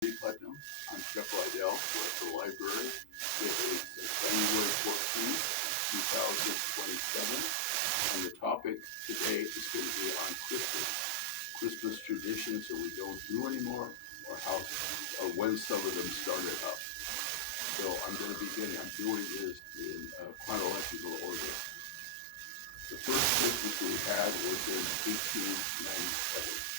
Putnam. I'm Chuck Liddell. We're at the library. It is January 14th, 2027, and the topic today is going to be on Christmas traditions that we don't do anymore, or how, or when some of them started up. So I'm going to begin. I'm doing this in chronological order. The first Christmas we had was in 1897.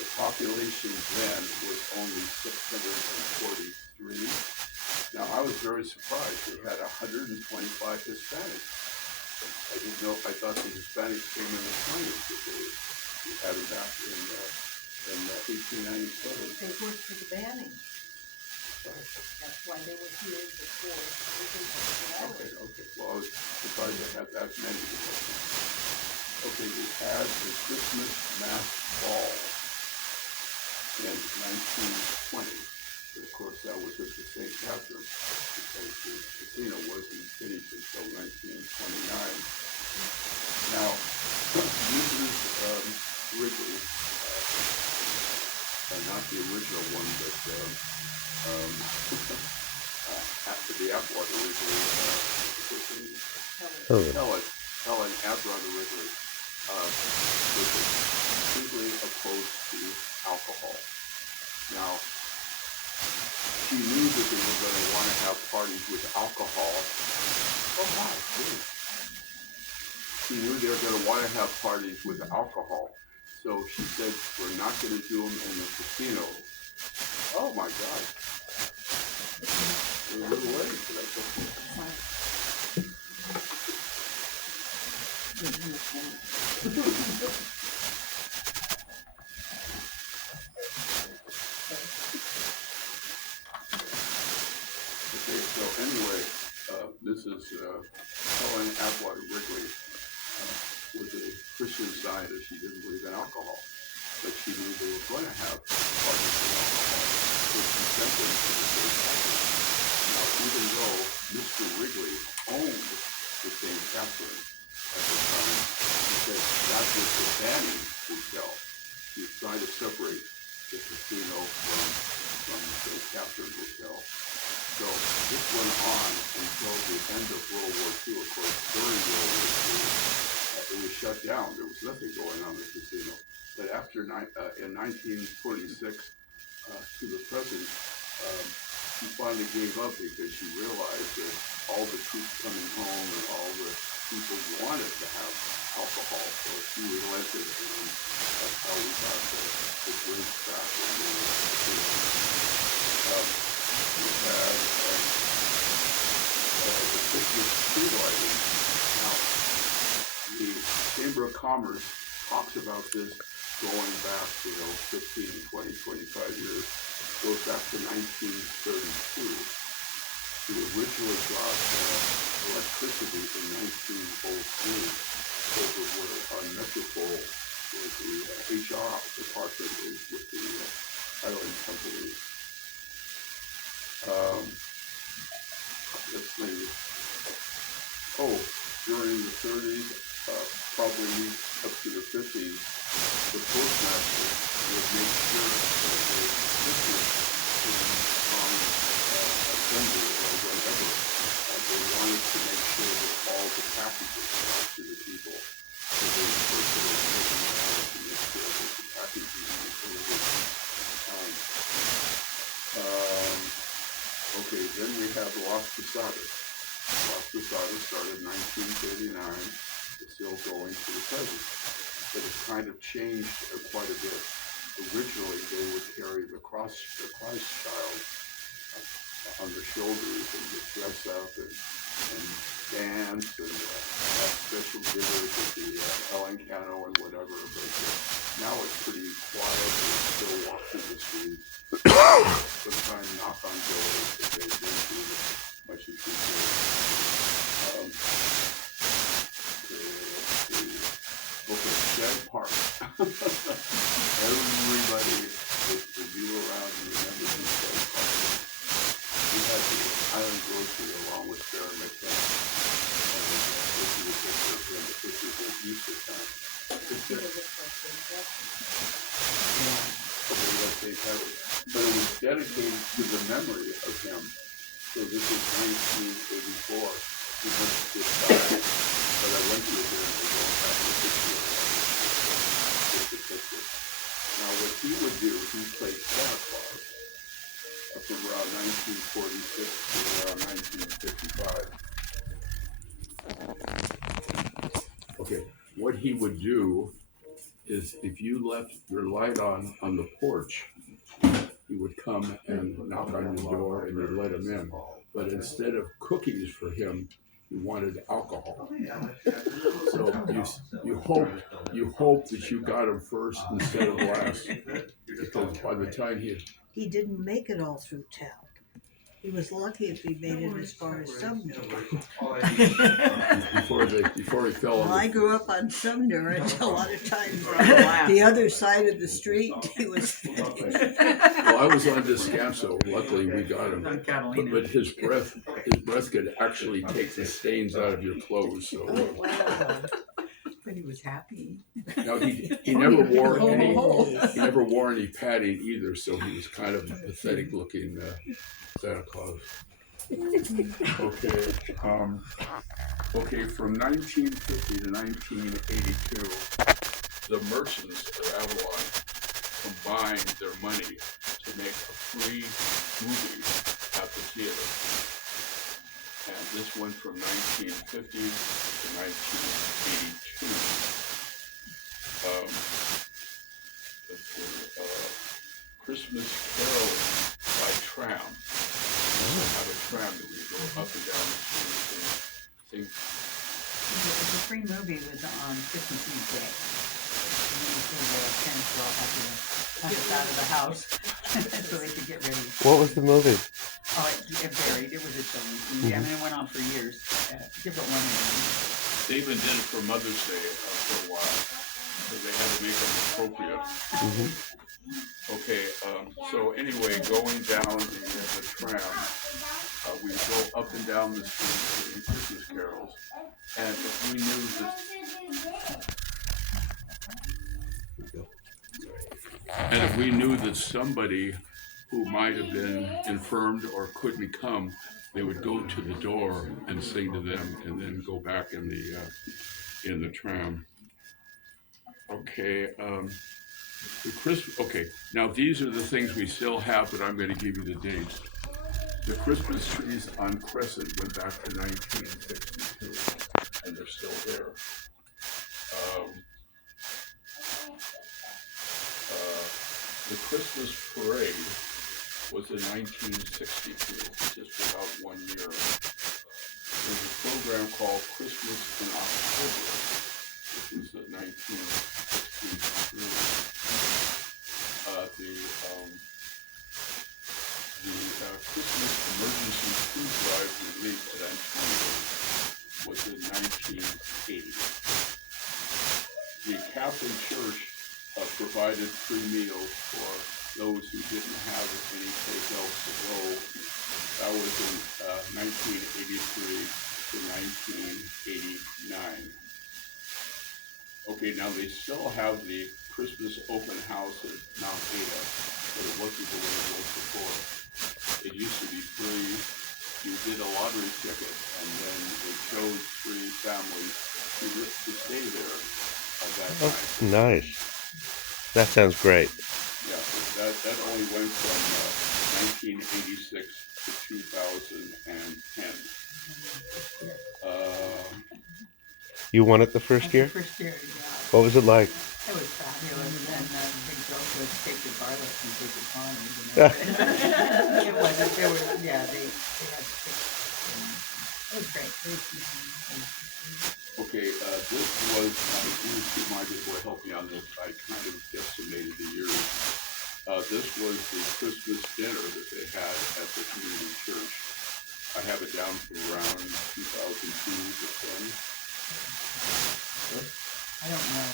The population then was only 643. Now, I was very surprised. They had 125 Hispanics. I didn't know. I thought the Hispanics came in the 20s, but we had them back in 1897. They worked for the banning. That's why they were here before. Okay. Well, I was surprised they had that many. Okay, we had the Christmas Mass Ball in 1920, but of course that was at the St. Catherine because the casino wasn't finished until 1929. Now, Mrs. Wrigley, not the original one, but after the Atwater Wrigley, Helen Atwater Wrigley, was completely opposed to alcohol. Now, she knew that they were going to want to have parties with alcohol. Oh my goodness. She knew they were going to want to have parties with alcohol. So she said, we're not going to do them in the casino. Oh my God. We're a little late, but that's okay. Okay, so anyway, Mrs. Helen Atwater Wrigley was a Christian Zionist. She didn't believe in alcohol, but she knew they were going to have parties with alcohol, so she sent them to the St. Catherine. Now, even though Mr. Wrigley owned the St. Catherine at the time, he said that was the banning hotel. He was trying to separate the casino from the St. Catherine Hotel. So this went on until the end of World War II. Of course, during World War II, it was shut down. There was nothing going on in the casino. But after in 1946 to the present, she finally gave up because she realized that all the troops coming home and all the people wanted to have alcohol. So she relented, and that's how we got the drinks back in the casino. We had the Christmas tree lighting. Now, the Chamber of Commerce talks about this going back, 15, 20, 25 years. It goes back to 1932. We originally got electricity in 1903 over where Metropole, where the HR department is with the island company. Let's see. Oh, during the 30s, probably up to the 50s, the postmaster would make sure that the Christmas on Sunday or whenever, they wanted to make sure that all the packages got to the people. So they personally taken the time to make sure that the packages were delivered. Okay, then we have Las Posadas. Las Posadas started in 1939. It's still going to the present. But it's kind of changed quite a bit. Originally, they would carry the Christ child on their shoulders and would dress up and dance and have special dinners with the El Encano and whatever. But now it's pretty quiet. They still walk through the streets. Sometimes knock on doors if they didn't do much as they did. Okay, Shag Park. Everybody that you around remembers in Shag Park. We had the Island Grocery along with Sarah McKenna. And this is a picture of him. This is at Easter time. Okay, that's St. Catherine. But it was dedicated to the memory of him. So this is 1984. He just died, but I went to it here and they don't have the picture of him. Just a picture. Now what he would do, he played Santa Claus from around 1946 to around 1955. Okay, what he would do is if you left your light on the porch, he would come and knock on your door and you'd let him in. But instead of cookies for him, he wanted alcohol. So you hope that you got him first instead of last, because by the time he didn't make it all through town. He was lucky if he made it as far as Sumner. before he fell Well, on I grew up on Sumner, and a lot of times Wow. the other side of the street, he was. Well, I was on Descanso. Luckily, we got him. But his breath could actually take the stains out of your clothes. So. Oh, wow. But he was happy. No, he never wore any padding either. So he was kind of a pathetic looking Santa Claus. Okay. From 1950 to 1982, the merchants of Avalon combined their money to make a free movie at the theater. And this went from 1950 to 1982. Christmas Carol by tram. We have a tram that we go up and down the street. The free movie was on Christmas Eve day. And the parents were all happy to have us out of the house so they could get ready. What was the movie? Oh, it varied. It was a children's movie. I mean, it went on for years. Different ones. They even did it for Mother's Day for a while. So they had to make it appropriate. Okay, so anyway, going down the tram, we go up and down the street singing Christmas carols, and if we knew that somebody who might have been infirmed or couldn't come, they would go to the door and sing to them, and then go back in the tram. Okay. Now these are the things we still have, but I'm going to give you the dates. The Christmas trees on Crescent went back to 1962, and they're still there. The Christmas parade was in 1962, just about 1 year. There's a program called Christmas in October, which was in 1963. The Christmas emergency food drive relief at Antonio was in 1980. The Catholic Church provided free meals for those who didn't have any place else to go. That was in 1983 to 1989. Okay, now they still have the Christmas open house at Mount Ada, but it wasn't the way it was before. It used to be free. You did a lottery ticket, and then they chose 3 families to stay there at that time. Oh, nice. That sounds great. Yeah, that only went from 1986 to 2010. You won it the first year? The first year, yeah. What was it like? It was fabulous, and the big joke was take your garlic and take your Connie, you know. It wasn't, they had to fix it. It was great. Okay, this was, you might be able to help me on this, I kind of guesstimated the years. This was the Christmas dinner that they had at the community church. I have it down from around 2002 to 10. I don't know.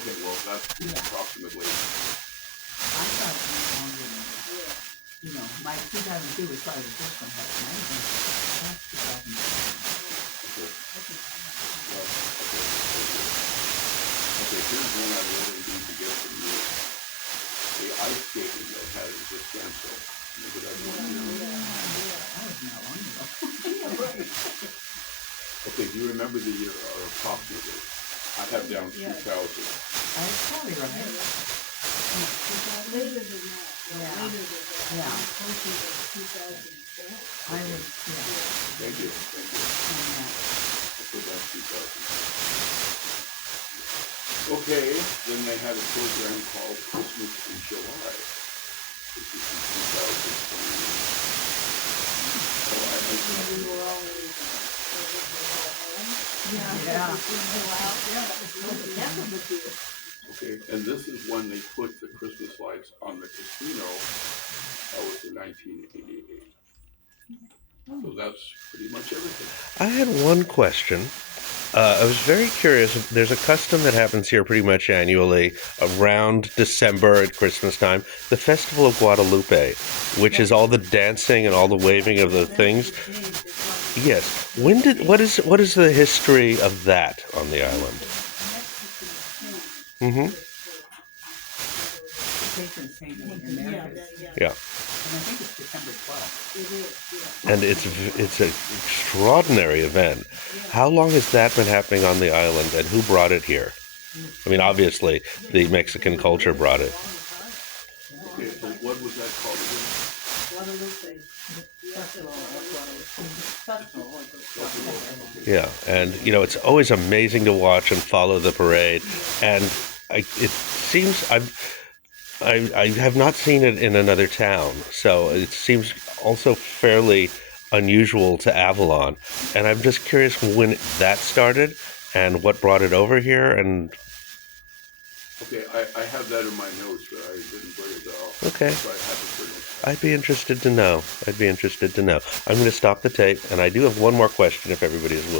Okay, well, that's approximately. I thought it was longer than that. You know, my 2002 was probably the first one, but mine was 2002. Okay, here's one I really need to get from you. The ice skating that had it as a standstill. Remember that one? That was not long ago. Okay, do you remember the year, or approximately? I have down 2000. That's probably right. Later than that. Yeah. Later than that. Yeah. Closer to 2010. I was, yeah. Thank you, thank you. Yeah. I put down 2000. Okay, then they had a program called Christmas in July. This is in 2020. Oh, We were always, Yeah. okay, and this is when they put the Christmas lights on the casino. That was in 1988. So that's pretty much everything. I had one question. I was very curious. There's a custom that happens here pretty much annually around December at Christmas time, the Festival of Guadalupe, which is all the dancing and all the waving of the things. Yes. What is the history of that on the island? Mm-hmm. Patron saint of the Americas. Yeah. And I think it's December 12th. It is, And it's an extraordinary event. How long has that been happening on the island, and who brought it here? I mean, obviously, the Mexican culture brought it. Okay, so what was that called again? Guadalupe. Yeah, and it's always amazing to watch and follow the parade, and it seems I have not seen it in another town, so it seems also fairly unusual to Avalon, and I'm just curious when that started and what brought it over here, and Okay, I have that in my notes, but I didn't bring it all. Okay. So I have to bring it. I'd be interested to know. I'm going to stop the tape, and I do have one more question if everybody is willing.